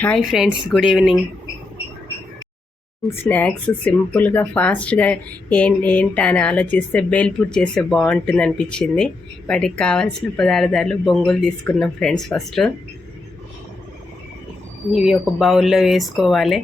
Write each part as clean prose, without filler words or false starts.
Hi friends, good evening. Snacks సింపుల్గా ఫాస్ట్గా ఏంటా అని ఆలోచిస్తే బేల్పూర్ చేస్తే బాగుంటుంది అనిపించింది. వాటికి కావాల్సిన పదార్థాలు బొంగులు తీసుకున్నాం ఫ్రెండ్స్. ఫస్ట్ ఇవి ఒక బౌల్లో వేసుకోవాలి.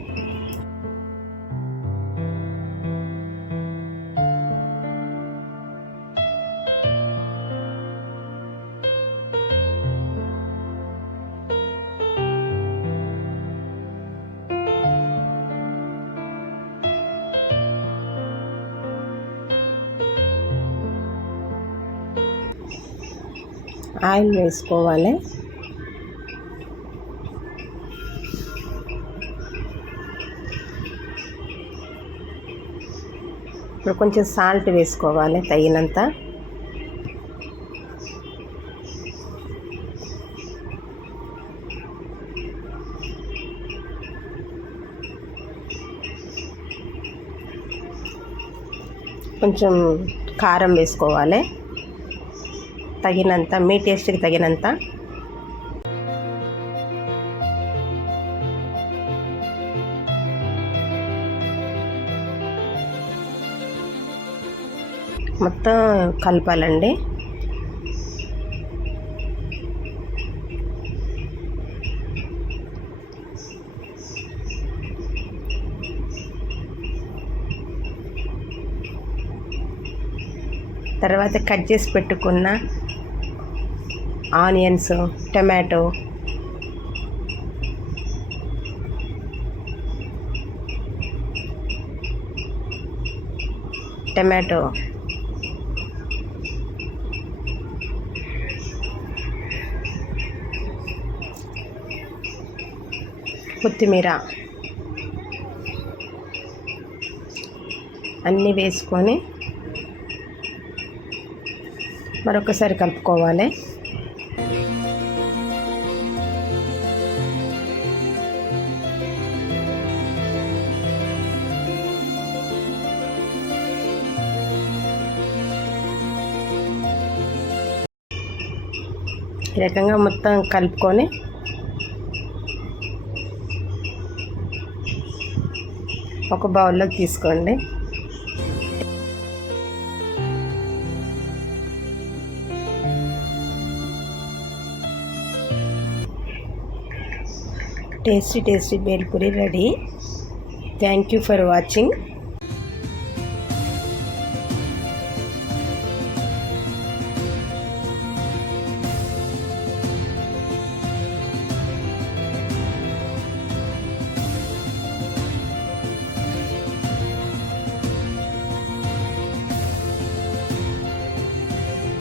ఆయిల్ వేసుకోవాలి. ఇప్పుడు కొంచెం సాల్ట్ వేసుకోవాలి తగినంత. కొంచెం కారం వేసుకోవాలి తగినంత, మీ టేస్ట్కి తగినంత. మొత్తం కలపాలండి. తర్వాత కట్ చేసి పెట్టుకున్న ఆనియన్స్, టమాటో, కొత్తిమీర అన్నీ వేసుకొని మరొకసారి కలుపుకోవాలి. ఈ రకంగా మొత్తం కలుపుకొని ఒక బౌల్లోకి తీసుకోండి. టేస్టీ bhelpuri ready. Thank you for watching.